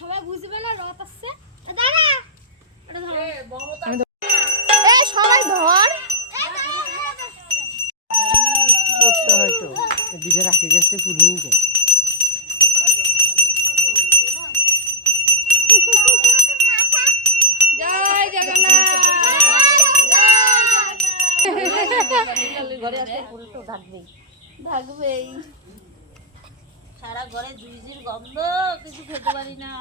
সবাই বুঝবে না রথ আসছে। দাঁড়া সবাই ধর করতে হয়তো দিদা রাখে গেছে ফুল নিয়ে যায়। জয় জগন্নাথ। ঘরে আসলে ফুল তো ঢাকবেই। সারা ঘরে জুইজির গন্ধ, কিছু খেতে পারি না।